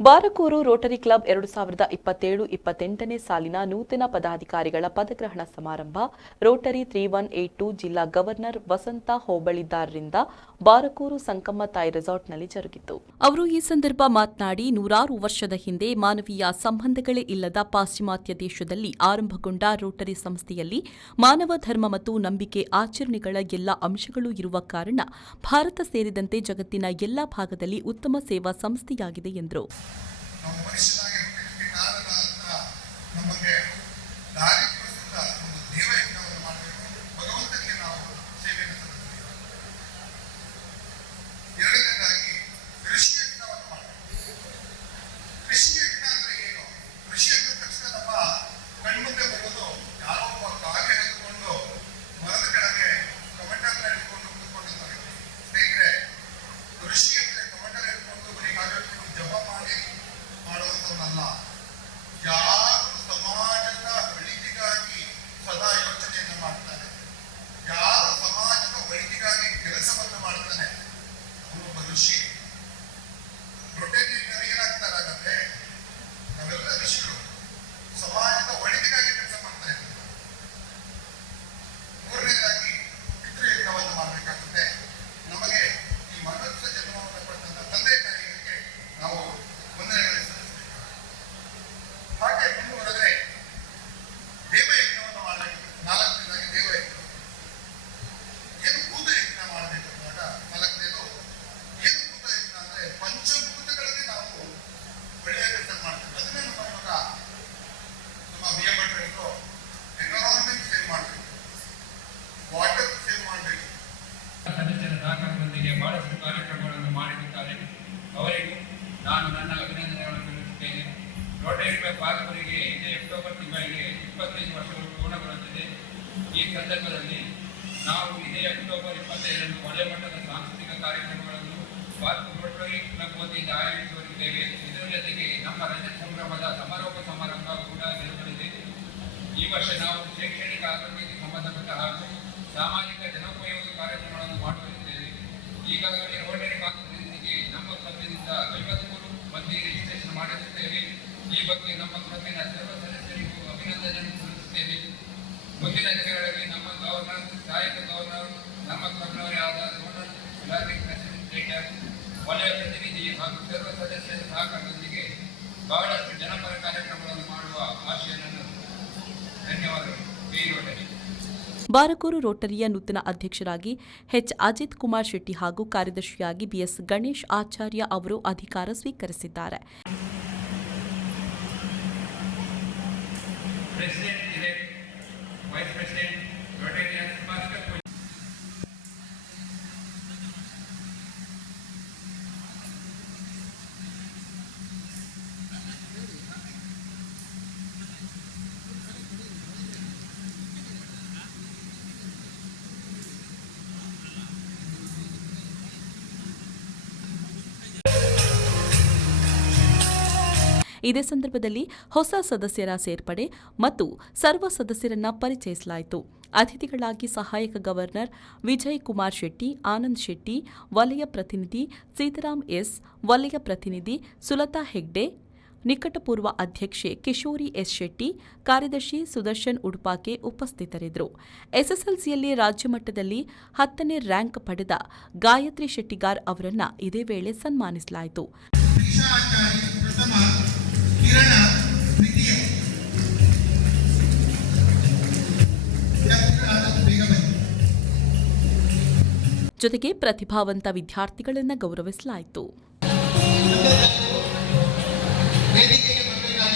Barkur Rotary club 2027-28ನೇ ಸಾಲಿನ ನೂತನ ಪದಾಧಿಕಾರಿಗಳ ಪದಗ್ರಹಣ ಸಮಾರಂಭ ರೋಟರಿ 3182 ಜಿಲ್ಲಾ ಗವರ್ನರ್ ವಸಂತ ಹೋಬಳಿದಾರರಿಂದ ಬಾರಕೂರು ಸಂಕಮ್ಮ ತಾಯಿ ರೆಸಾರ್ಟ್ನಲ್ಲಿ ಜರುಗಿತು. ಅವರು ಈ ಸಂದರ್ಭ ಮಾತನಾಡಿ, ನೂರಾರು ವರ್ಷದ ಹಿಂದೆ ಮಾನವೀಯ ಸಂಬಂಧಗಳೇ ಇಲ್ಲದ ಪಾಶ್ಚಿಮಾತ್ಯ ದೇಶದಲ್ಲಿ ಆರಂಭಗೊಂಡ ರೋಟರಿ ಸಂಸ್ಥೆಯಲ್ಲಿ ಮಾನವ ಧರ್ಮ ಮತ್ತು ನಂಬಿಕೆ ಆಚರಣೆಗಳ ಎಲ್ಲ ಅಂಶಗಳೂ ಇರುವ ಕಾರಣ ಭಾರತ ಸೇರಿದಂತೆ ಜಗತ್ತಿನ ಎಲ್ಲಾ ಭಾಗದಲ್ಲಿ ಉತ್ತಮ ಸೇವಾ ಸಂಸ್ಥೆಯಾಗಿದೆ ಎಂದರು. ನಾವು ಮನುಷ್ಯನಾಗಿ ಹುಟ್ಟಿದ್ದಕ್ಕೆ ಕಾರಣ ಅಂತ ನಮಗೆ ದಾರಿ ತೋರಿಸಿದ ಒಂದು ದೇವಯಜ್ಞವನ್ನು ಮಾಡಬೇಕು. ಭಗವಂತನಿಗೆ ನಾವು ಸೇವೆಯನ್ನು ಸಲ್ಲಿಸಬೇಕು. ಎರಡನೇದಾಗಿ ಕೃಷಿ ಯಜ್ಞವನ್ನು ಮಾಡಬೇಕು. ಕೃಷಿ ಯಜ್ಞ ಅಂದ್ರೆ ಏನು? ಕೃಷಿ ಅಂದ ತಕ್ಷಣ ನಮ್ಮ ಕಣ್ಮುಂದೆ ಬರೋದು ಯಾರೋ ಒಬ್ಬ ಕಾಗೆ ಹಿಡ್ಕೊಂಡು ಮರದ ಕೆಳಗೆ ಟೊಮೆಟೊ ಹಿಡ್ಕೊಂಡು ಕೂತ್ಕೊಂಡಿರ್ತಾರೆ. ಸ್ನೇಹಿತರೆ, ಕೃಷಿ ಅಂದ್ರೆ ಟೊಮೆಟೊ ಹಿಡ್ಕೊಂಡು ಬರೀ ಕಾಗೆ ಹಿಡ್ಕೊಂಡು ಜಪ ಮಾಡಿ ಮಾಡುವಂತವನ್ನಲ್ಲ. ಯಾರು ಸಮಾಜದ ಒಳಿತಿಗಾಗಿ ಸದಾ ಯೋಚನೆಯನ್ನು ಮಾಡ್ತಾನೆ, ಯಾರು ಸಮಾಜದ ಒಳಿತಿಗಾಗಿ ಕೆಲಸವನ್ನು ಮಾಡ್ತಾನೆ, ಅವನೊಬ್ಬ ಋಷಿ. ರೊಟೇರಿಯನ್ನರು ಏನಾಗ್ತಾರಾಗತ್ತೆ, ನಾವೆಲ್ಲ ಋಷಿಗಳು ಸಮಾಜದ ಒಳಿತಿಗಾಗಿ ಕೆಲಸ ಮಾಡ್ತಾ ಇದ್ದೀವಿ. ಮೂರನೇದಾಗಿ ಪಿತೃಯಜ್ಞವನ್ನು ಮಾಡಬೇಕಾಗುತ್ತೆ. ನಮಗೆ ಈ ಮನುಷ್ಯ ಜನ್ಮವನ್ನು ಕೊಟ್ಟಂತ ತಂದೆ ತಾಯಿಗಳಿಗೆ ನಾವು ವಂದನೆಗಳನ್ನು ಸಲ್ಲಿಸಬೇಕು. ಹಾಗೆ ಮುಂದುವರೆದ್ರೆ ದೇವಯಜ್ಞವನ್ನು ಮಾಡಬೇಕು. ನಾಲ್ಕನೇದಾಗಿ ದೇವಯಜ್ಞ. ಏನು ಭೂತ ಯಜ್ಞ ಮಾಡಬೇಕು ಅಂದಾಗ ನಾಲ್ಕನೇದು ಏನು ಭೂತ ಯಜ್ಞ ಅಂದ್ರೆ ಪಂಚಭೂತಗಳಲ್ಲಿ ನಾವು ಒಳ್ಳೆಯ ಕೆಲಸ ಮಾಡ್ತೀವಿ. ಅದನ್ನೇ ನಮ್ಮ ಇವಾಗ ನಮ್ಮ ಬಿ ಎಂ ಭಟ್ರು ಎನ್ವಿರಾನ್ಮೆಂಟ್ ಸೇವ್ ಮಾಡಬೇಕು, ವಾಟರ್ ಸೇವ್ ಮಾಡಬೇಕು. ಸದಸ್ಯರ ಸಹಕಾರದೊಂದಿಗೆ ಬಹಳಷ್ಟು ಕಾರ್ಯಕ್ರಮಗಳನ್ನು ಮಾಡಿರುತ್ತಾರೆ. ಅವರಿಗೂ ನಾನು ನನ್ನ ಅಭಿನಂದನೆಗಳನ್ನು ತಿಳಿಸುತ್ತೇನೆ. ರೋಟರಿ ಕ್ಲಬ್ ಬಾರಕೂರಿಗೆ ಇದೇ ಅಕ್ಟೋಬರ್ ತಿಂಗಳಿಗೆ 25 ವರ್ಷಗಳು ಪೂರ್ಣಗೊಳ್ಳುತ್ತಿದೆ. ಈ ಸಂದರ್ಭದಲ್ಲಿ ನಾವು ಇದೇ ಅಕ್ಟೋಬರ್ 25ರಂದು ಒಳ್ಳೆ ಮಟ್ಟದ ಸಾಂಸ್ಕೃತಿಕ ಕಾರ್ಯಕ್ರಮಗಳನ್ನು ಬಾರಕೂರು ರೋಟರಿ ಕ್ಲಬ್ ವತಿಯಿಂದ ಆಯೋಜಿಸುತ್ತಿದ್ದೇವೆ. ಇದರ ಜೊತೆಗೆ ನಮ್ಮ ರಜತ ಸಂಭ್ರಮದ ಸಮಾರೋಪ ಸಮಾರಂಭ ಕೂಡ ನೆರವೇರಿದೆ. ಈ ವರ್ಷ ನಾವು ಶೈಕ್ಷಣಿಕ ಆರೋಗ್ಯಕ್ಕೆ ಸಂಬಂಧಪಟ್ಟ ಹಾಗೂ ಸಾಮಾಜಿಕ ಜನೋಪಯೋಗಿ ಕಾರ್ಯಕ್ರಮಗಳನ್ನು ಮಾಡುತ್ತಿದ್ದೇವೆ. ಈಗಾಗಲೇ ರೋಟರಿ ಕಾಂಗ್ರೆಸ್ಸಿಗೆ ನಮ್ಮ ಕ್ಲಬ್ನಿಂದ 53 ಮಂದಿ ರಿಜಿಸ್ಟ್ರೇಷನ್ ಮಾಡಿರುತ್ತೇವೆ. ಈ ಬಗ್ಗೆ ನಮ್ಮ ಕ್ಲಬ್ಬಿನ ಸರ್ವ ಸದಸ್ಯರಿಗೂ ಅಭಿನಂದನೆಯನ್ನು ಸಲ್ಲಿಸುತ್ತೇವೆ. ಮುಂದಿನ ದಿನಗಳಲ್ಲಿ ನಮ್ಮ ಗವರ್ನರ್, ಸಹಾಯಕ ಗವರ್ನರ್, ನಮ್ಮ ಕ್ಲಬ್ನವರೇ ಆದ ಝೋನಲ್ ಲಾರ್ನಿಂಗ್ ಫೆಸಿಲಿಟೇಟರ್, ವಲಯ ಪ್ರತಿನಿಧಿ ಹಾಗೂ ಸರ್ವ ಸದಸ್ಯರ ಸಹಕಾರದೊಂದಿಗೆ ಬಹಳಷ್ಟು ಜನಪರ ಕಾರ್ಯಕ್ರಮಗಳನ್ನು ಮಾಡುವ ಆಶಯ ನನ್ನದು. ಧನ್ಯವಾದಗಳು. B Rotary. ಬಾರಕೂರು ರೋಟರಿಯ ನೂತನ ಅಧ್ಯಕ್ಷರಾಗಿ ಎಚ್ ಅಜಿತ್ ಕುಮಾರ್ ಶೆಟ್ಟಿ ಹಾಗೂ ಕಾರ್ಯದರ್ಶಿಯಾಗಿ ಬಿಎಸ್ ಗಣೇಶ್ ಆಚಾರ್ಯ ಅವರು ಅಧಿಕಾರ ಸ್ವೀಕರಿಸಿದ್ದಾರೆ. ಇದೇ ಸಂದರ್ಭದಲ್ಲಿ ಹೊಸ ಸದಸ್ಯರ ಸೇರ್ಪಡೆ ಮತ್ತು ಸರ್ವ ಸದಸ್ಯರನ್ನ ಪರಿಚಯಿಸಲಾಯಿತು. ಅತಿಥಿಗಳಾಗಿ ಸಹಾಯಕ ಗವರ್ನರ್ ವಿಜಯ್ ಕುಮಾರ್ ಶೆಟ್ಟಿ, ಆನಂದ್ ಶೆಟ್ಟಿ, ವಲಯ ಪ್ರತಿನಿಧಿ ಸೀತಾರಾಮ್ ಎಸ್, ವಲಯ ಪ್ರತಿನಿಧಿ ಸುಲತಾ ಹೆಗ್ಡೆ, ನಿಕಟಪೂರ್ವ ಅಧ್ಯಕ್ಷೆ ಕಿಶೋರಿ ಎಸ್ ಶೆಟ್ಟಿ, ಕಾರ್ಯದರ್ಶಿ ಸುದರ್ಶನ್ ಉಡುಪಾಕೆ ಉಪಸ್ಥಿತರಿದ್ದರು. ಎಸ್ಎಸ್ಎಲ್ಸಿಯಲ್ಲಿ ರಾಜ್ಯ ಮಟ್ಟದಲ್ಲಿ 10ನೇ ರ್ಯಾಂಕ್ ಪಡೆದ ಗಾಯತ್ರಿ ಶೆಟ್ಟಿಗಾರ್ ಅವರನ್ನ ಇದೇ ವೇಳೆ ಸನ್ಮಾನಿಸಲಾಯಿತು. ಜೊತೆಗೆ ಪ್ರತಿಭಾವಂತ ವಿದ್ಯಾರ್ಥಿಗಳನ್ನು ಗೌರವಿಸಲಾಯಿತು. ವೇದಿಕೆ